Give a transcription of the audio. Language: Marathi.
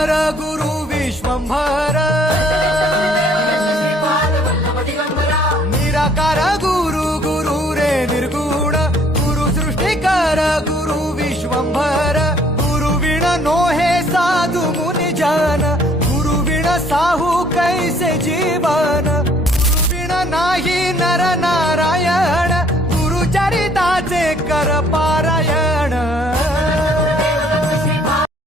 सृष्टिकर गुरु विश्वंभर निराकार गुरु गुरु रे निर्गुण गुरु सृष्टिकर गुरु विश्वंभर गुरु विण नोहे साधु मुनि जन गुरु विण साहू कैसे जीवन गुरु विण नाही नर नारायण